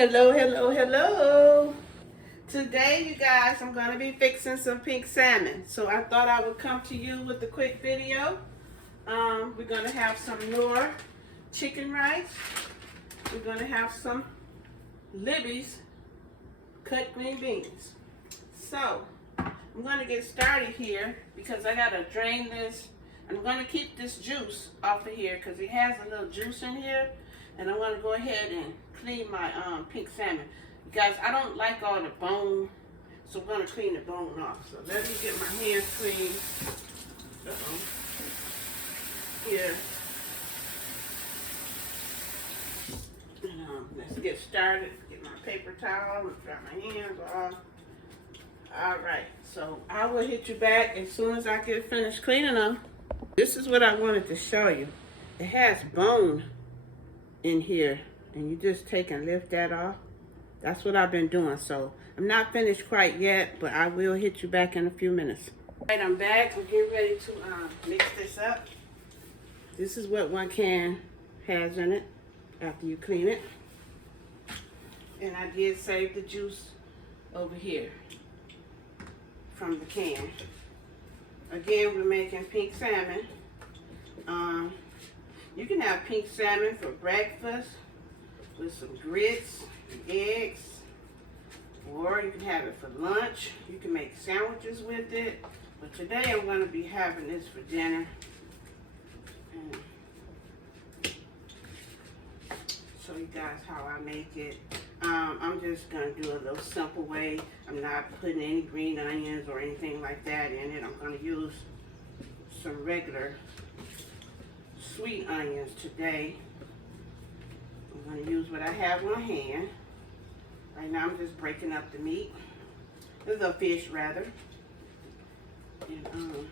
Hello, hello, hello. Today, you guys, I'm going to be fixing some pink salmon. So I thought I would come to you with a quick video. We're going to have some Nor chicken rice. We're going to have some Libby's cut green beans. So I'm going to get started here because I got to drain this. I'm going to keep this juice off of here because it has a little juice in here. And I'm going to go ahead and clean my pink salmon. Guys, I don't like all the bone, so I'm going to clean the bone off. So let me get my hands clean. Here. And, let's get started. Get my paper towel and dry my hands off. Alright, so I will hit you back as soon as I get finished cleaning them. This is what I wanted to show you. It has bone in here, and you just take and lift that off. That's what I've been doing. So I'm not finished quite yet, but I will hit you back in a few minutes. All right, I'm back. I'm getting ready to mix this up. This is what one can has in it after you clean it. And I did save the juice over here from the can. Again, we're making pink salmon. You can have pink salmon for breakfast with some grits and eggs, or you can have it for lunch. You can make sandwiches with it, but today I'm going to be having this for dinner. And show you guys how I make it. I'm just going to do a little simple way. I'm not putting any green onions or anything like that in it. I'm going to use some regular sweet onions today. I'm going to use what I have on hand. Right now I'm just breaking up the meat. This is a fish rather. And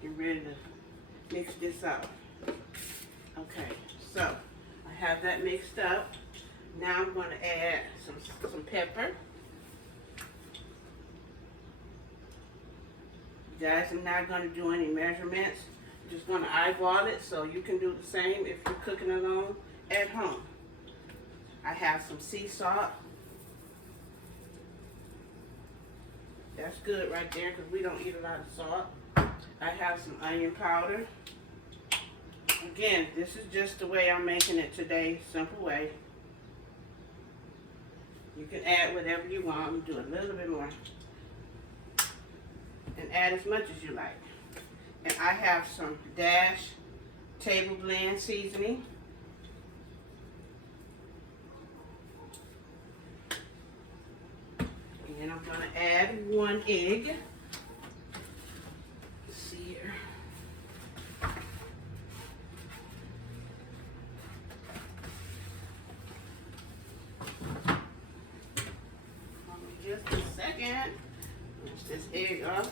get ready to mix this up. Okay, so I have that mixed up. Now I'm going to add some pepper. You guys, I'm not going to do any measurements. I'm just going to eyeball it so you can do the same if you're cooking alone at home. I have some sea salt. That's good right there because we don't eat a lot of salt. I have some onion powder. Again, this is just the way I'm making it today, simple way. You can add whatever you want. Do a little bit more. And add as much as you like. And I have some Dash table blend seasoning. And then I'm going to add 1 egg. Let's see here. Just a second. Rinse this egg off.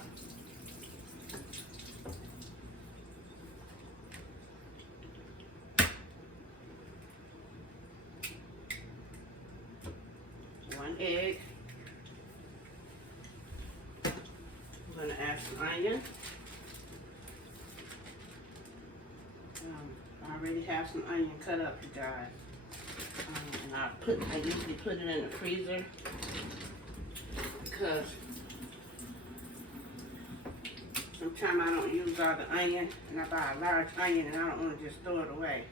One egg. I'm going to add some onion. I already have some onion cut up, you guys. And I usually put it in the freezer because sometimes I don't use all the onion, and I buy a large onion and I don't want to just throw it away.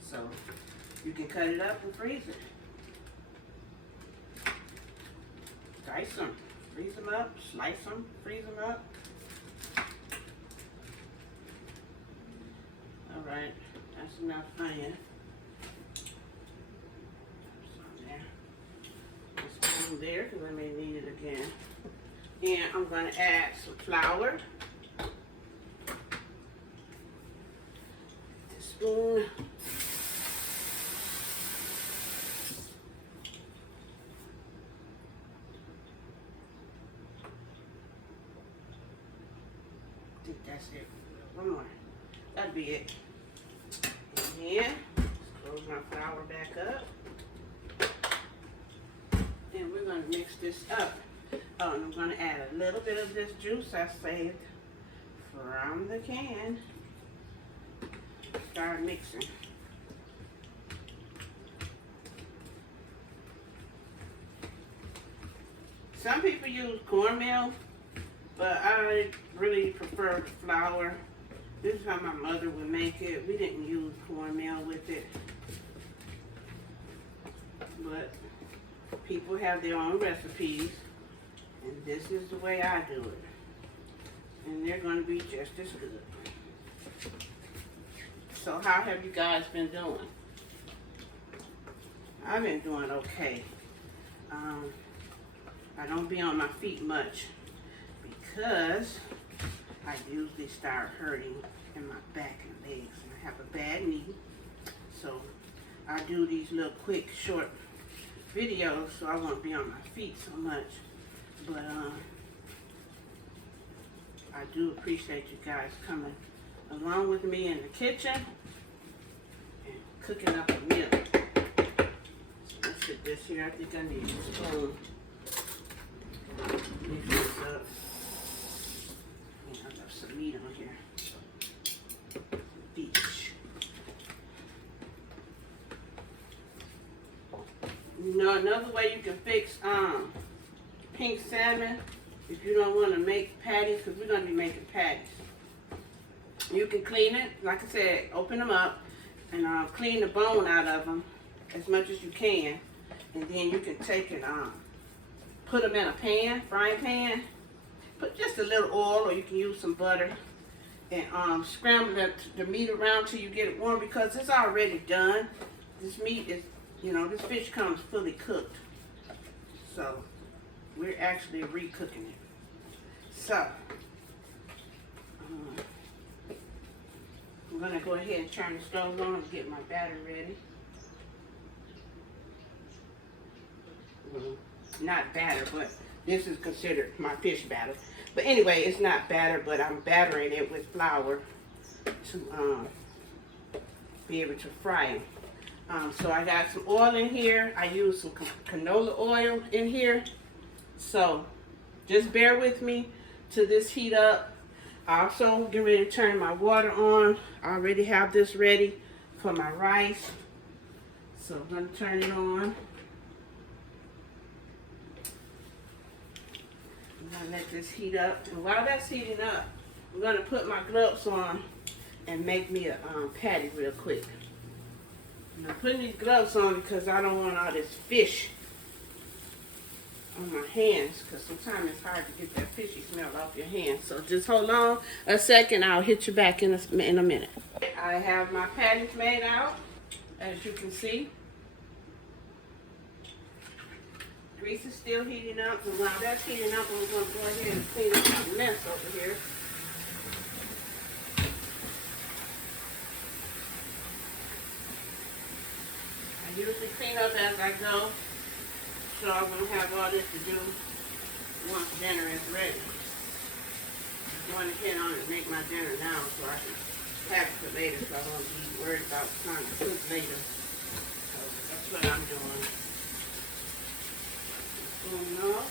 So you can cut it up and freeze it. Dice them, freeze them up, slice them, freeze them up. Alright, that's enough onion. Some there. This spoon there because I may need it again. And I'm going to add some flour. This spoon. I think that's it. One more. That'd be it. And then, let's close my flour back up. And we're going to mix this up. Oh, and I'm going to add a little bit of this juice I saved from the can. Start mixing. Some people use cornmeal, but I really prefer the flour. This is how my mother would make it. We didn't use cornmeal with it. But people have their own recipes, and this is the way I do it. And they're going to be just as good. So how have you guys been doing? I've been doing okay. I don't be on my feet much because I usually start hurting in my back and legs, and I have a bad knee. So I do these little quick short videos so I won't be on my feet so much. But I do appreciate you guys coming along with me in the kitchen and cooking up a meal. So let's get this here. I think I need a spoon. Mix this up. And I got some meat on here. Beach. You know, another way you can fix pink salmon, if you don't want to make patties, because we're going to be making patties. You can clean it, like I said, open them up and clean the bone out of them as much as you can. And then you can take it, put them in a pan, frying pan. Put just a little oil, or you can use some butter. And scramble the meat around till you get it warm, because it's already done. This meat is, you know, this fish comes fully cooked. So we're actually recooking it. So I'm gonna go ahead and turn the stove on and get my batter ready. Well, not batter, but this is considered my fish batter. But anyway, it's not batter, but I'm battering it with flour to be able to fry them. So I got some oil in here. I use some canola oil in here. So just bear with me till this heat up. I also get ready to turn my water on. I already have this ready for my rice. So I'm going to turn it on. I'm going to let this heat up. And while that's heating up, I'm going to put my gloves on and make me a patty real quick. I'm putting these gloves on because I don't want all this fish on my hands, because sometimes it's hard to get that fishy smell off your hands. So just hold on a second. I'll hit you back in a minute. I have my patties made out, as you can see. Grease is still heating up, and while that's heating up, I'm going to go ahead and clean up my mess over here. I usually clean up as I go, so I won't have all this to do once dinner is ready. I'm going to get on and make my dinner now so I can have it for later, so I won't be worried about trying to cook later. So that's what I'm doing. Spoon off.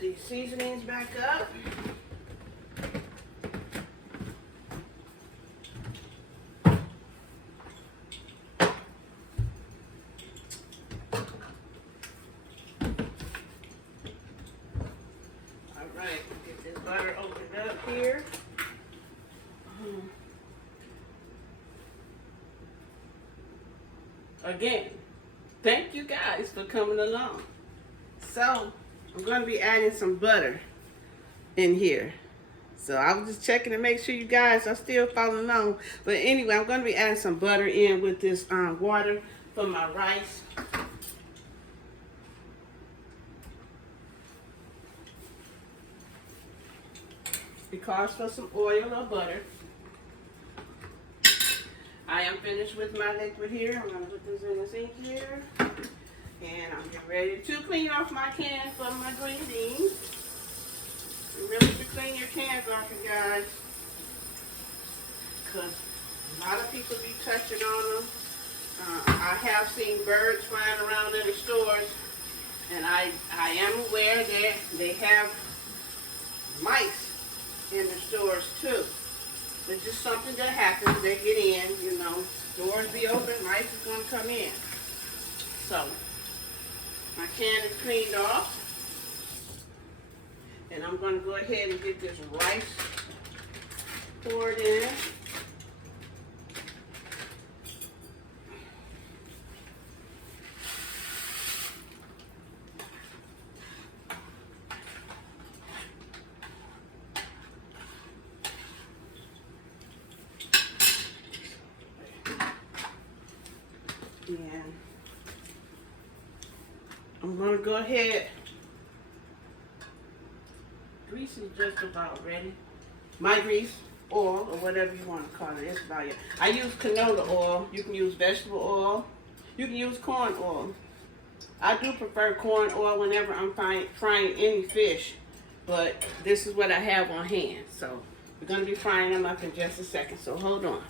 These seasonings back up. All right, get this butter opened up here. Again, thank you guys for coming along. So I'm going to be adding some butter in here. So I was just checking to make sure you guys are still following along. But anyway, I'm going to be adding some butter in with this water for my rice. It calls for some oil or butter. I am finished with my liquid here. I'm going to put this in the sink here. And I'm getting ready to clean off my can for my green beans. Remember to clean your cans off, you guys, because A lot of people be touching on them. I have seen birds flying around in the stores, and I am aware that they have mice in the stores too. It's just something that happens. They get in, you know, doors be open, mice is going to come in. So, my can is cleaned off. And I'm going to go ahead and get this rice poured in. And I'm going to go ahead. Grease is just about ready. My grease, oil, or whatever you want to call it, it's about it. I use canola oil. You can use vegetable oil. You can use corn oil. I do prefer corn oil whenever I'm frying any fish, but this is what I have on hand. So we're going to be frying them up in just a second, so hold on.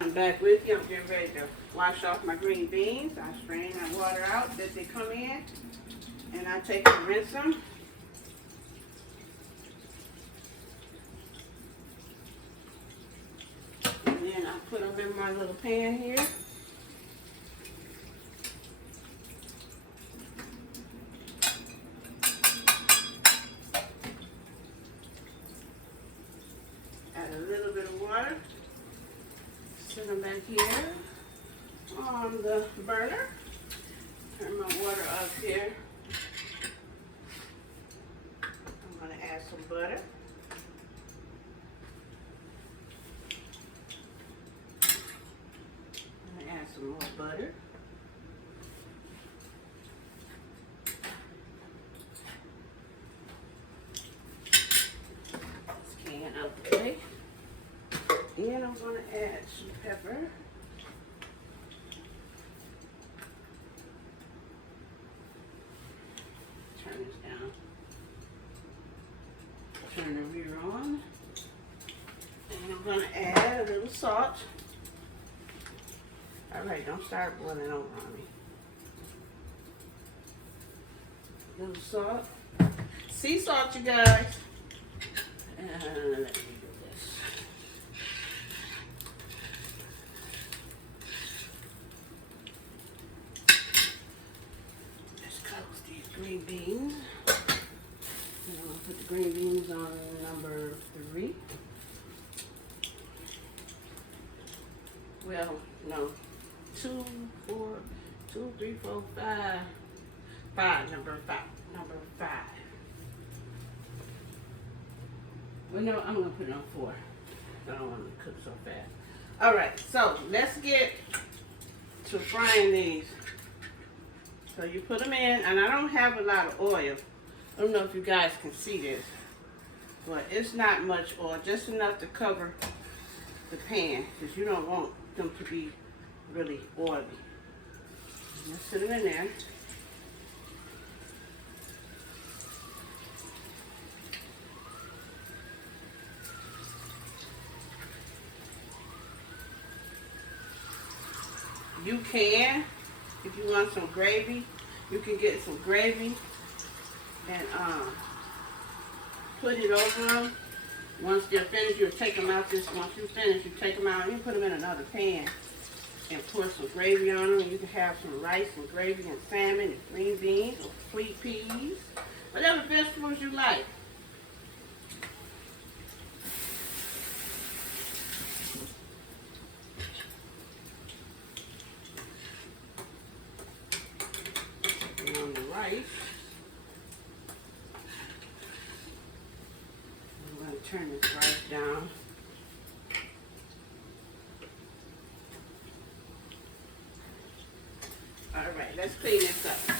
I'm back with you. I'm getting ready to wash off my green beans. I strain that water out that they come in, and I take and rinse them. And then I put them in my little pan here. Add a little bit of water. Set them back here on the burner. Turn my water up here. I'm going to add some butter. I'm going to add some more butter. This can out the way. Then I'm going to add some pepper. Turn this down. Turn the rear on. And I'm going to add a little salt. Alright, don't start boiling over on me. A little salt. Sea salt, you guys. And let me do this. Let's close these green beans. And I'm going to put the green beans on number 3. Well, no. 2, 4, 2, 3, 4, 5. 5, number 5. Number 5. Well, no, I'm going to put it on 4. I don't want to cook so fast. Alright, so let's get to frying these. So you put them in, and I don't have a lot of oil. I don't know if you guys can see this, but it's not much oil, just enough to cover the pan, because you don't want them to be really oily. Let's put them in there. You can, if you want some gravy, you can get some gravy and put it over them. Once they're finished, you'll take them out. Once you finish, you take them out and you put them in another pan and pour some gravy on them. And you can have some rice and gravy and salmon and green beans or sweet peas, whatever vegetables you like. And on the rice, I'm going to turn this rice down. All right, let's clean this up.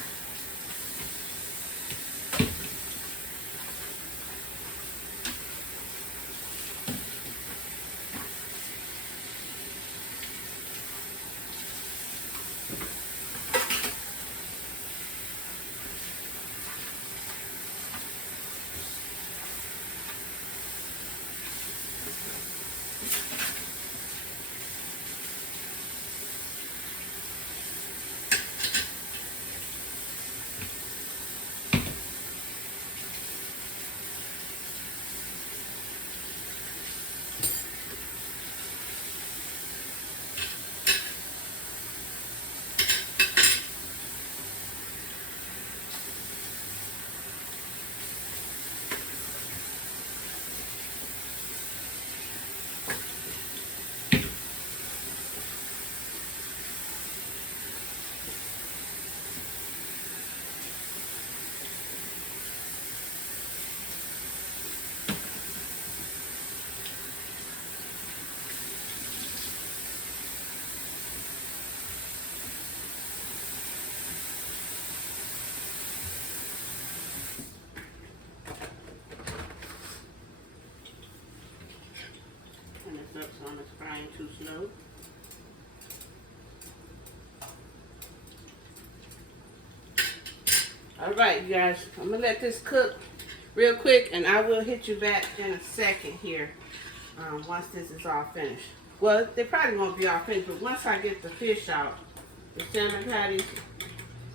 up some. It's frying too slow. All right, you guys. I'm gonna let this cook real quick, and I will hit you back in a second here. Once this is all finished. Well, they probably won't be all finished, but once I get the fish out, the salmon patties,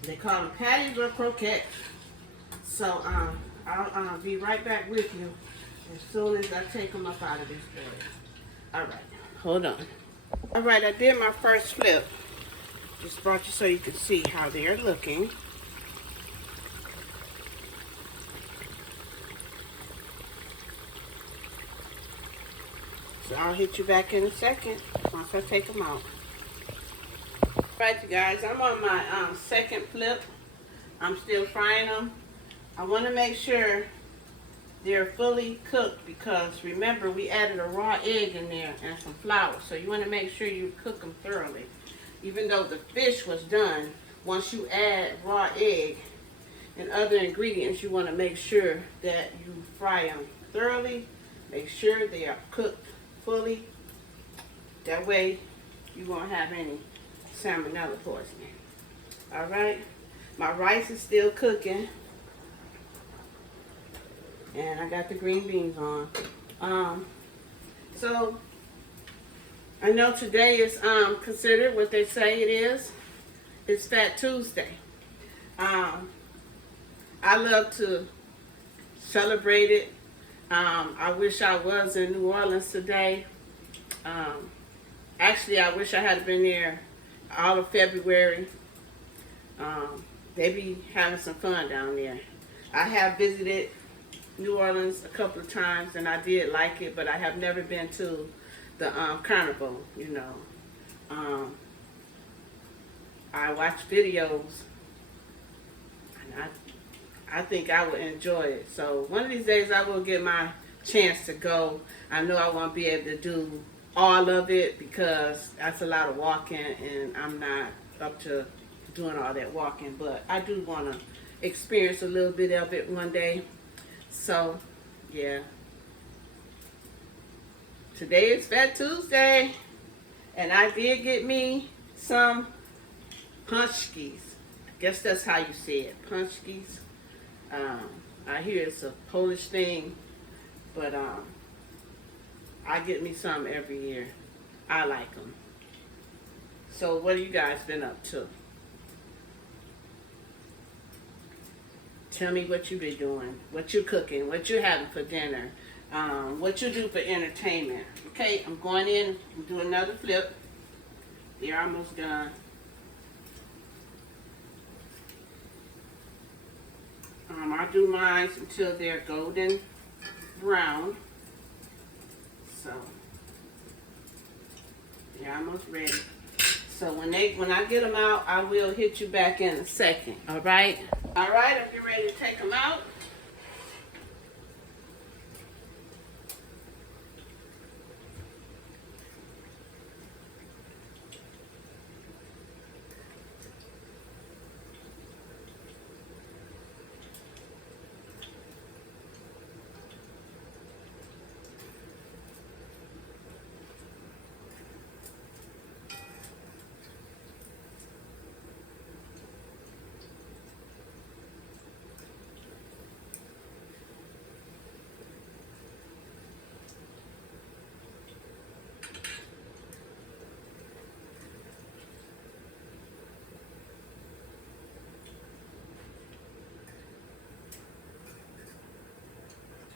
they call them patties or croquettes. So I'll be right back with you as soon as I take them up out of this bag. All right, hold on. All right, I did my first flip. Just brought you so you can see how they're looking. So I'll hit you back in a second once I take them out. All right, you guys, I'm on my second flip. I'm still frying them. I want to make sure they're fully cooked because remember we added a raw egg in there and some flour. So you want to make sure you cook them thoroughly. Even though the fish was done, once you add raw egg and other ingredients, you want to make sure that you fry them thoroughly. Make sure they are cooked fully. That way you won't have any salmonella poisoning. All right, my rice is still cooking, and I got the green beans on. So I know today is considered what they say it is. It's Fat Tuesday. I love to celebrate it. I wish I was in New Orleans today. Actually, I wish I had been there all of February. They be having some fun down there. I have visited New Orleans a couple of times, and I did like it, but I have never been to the carnival, you know. I watch videos, and I think I would enjoy it. So one of these days I will get my chance to go. I know I won't be able to do all of it because that's a lot of walking, and I'm not up to doing all that walking, but I do want to experience a little bit of it one day. So yeah, today is Fat Tuesday, and I did get me some punchkis. I guess that's how you say it, punchkis. I hear it's a Polish thing, but I get me some every year. I like them. So what have you guys been up to? Tell me what you been doing, what you cooking, what you having for dinner, what you do for entertainment. Okay, I'm going in and do another flip. They're almost done. I do mine until they're golden brown. So they're almost ready. So when I get them out, I will hit you back in a second. All right. All right. I'm getting ready to take them out.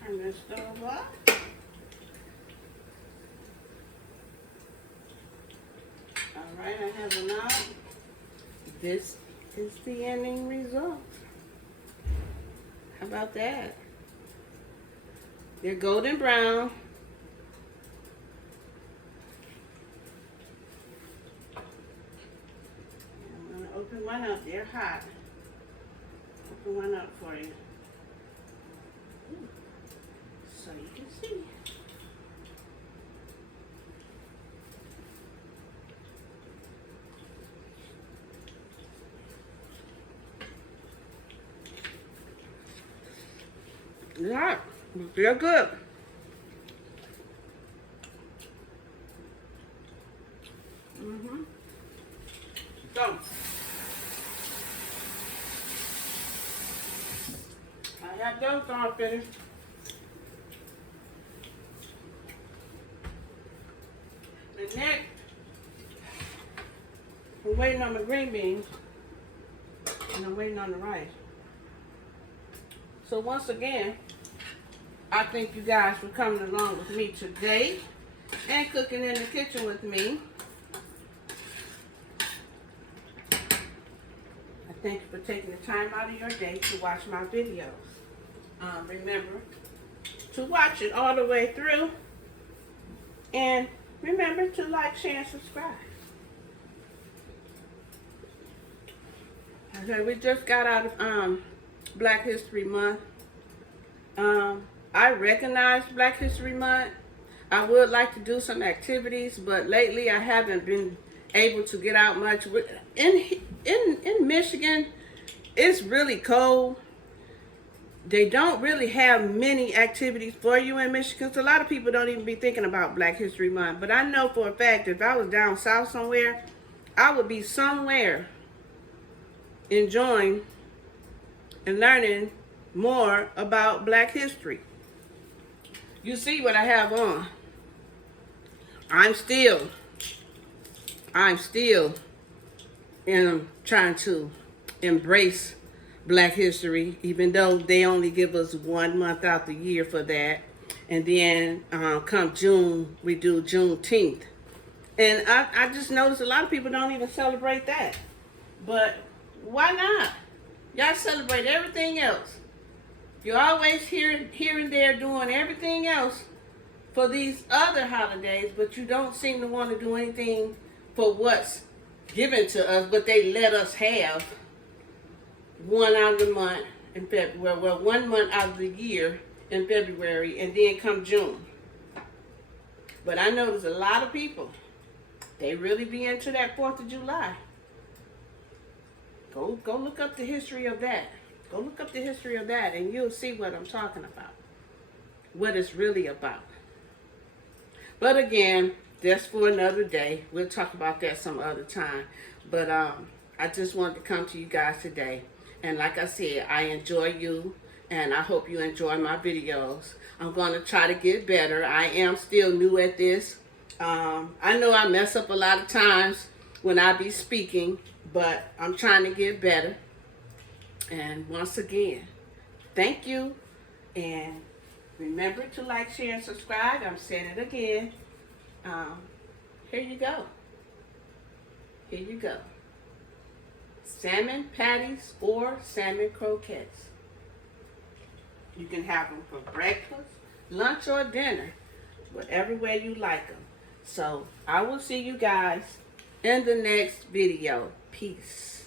Turn this stove up. All right, I have them out. This is the ending result. How about that? They're golden brown. I'm going to open one up. They're hot. Open one up for you. So you can see. Yeah, they're good. So, I have those all finished. And next, we're waiting on the green beans, and I'm waiting on the rice. So once again, I thank you guys for coming along with me today and cooking in the kitchen with me. I thank you for taking the time out of your day to watch my videos. Remember to watch it all the way through, and remember to like, share, and subscribe. Okay, we just got out of Black History Month. I recognize Black History Month. I would like to do some activities, but lately I haven't been able to get out much. In Michigan, it's really cold. They don't really have many activities for you in Michigan, so a lot of people don't even be thinking about Black History Month. But I know for a fact if I was down south somewhere, I would be somewhere enjoying and learning more about Black history. You see what I have on. I'm still trying to embrace Black history, even though they only give us 1 month out the year for that. And then come June, we do Juneteenth. And I just noticed a lot of people don't even celebrate that. But why not? Y'all celebrate everything else. You're always here and there doing everything else for these other holidays, but you don't seem to want to do anything for what's given to us, but they let us have 1 out of the month in February, well, 1 month out of the year in February, and then come June. But I know there's a lot of people, they really be into that 4th of July. Go look up the history of that. Go look up the history of that, and you'll see what I'm talking about, what it's really about. But again, that's for another day. We'll talk about that some other time. But I just wanted to come to you guys today. And like I said, I enjoy you, and I hope you enjoy my videos. I'm going to try to get better. I am still new at this. I know I mess up a lot of times when I be speaking, but I'm trying to get better. And once again, thank you. And remember to like, share, and subscribe. I'm saying it again. Here you go. Here you go. Salmon patties or salmon croquettes. You can have them for breakfast, lunch, or dinner, whatever way you like them. So I will see you guys in the next video. Peace.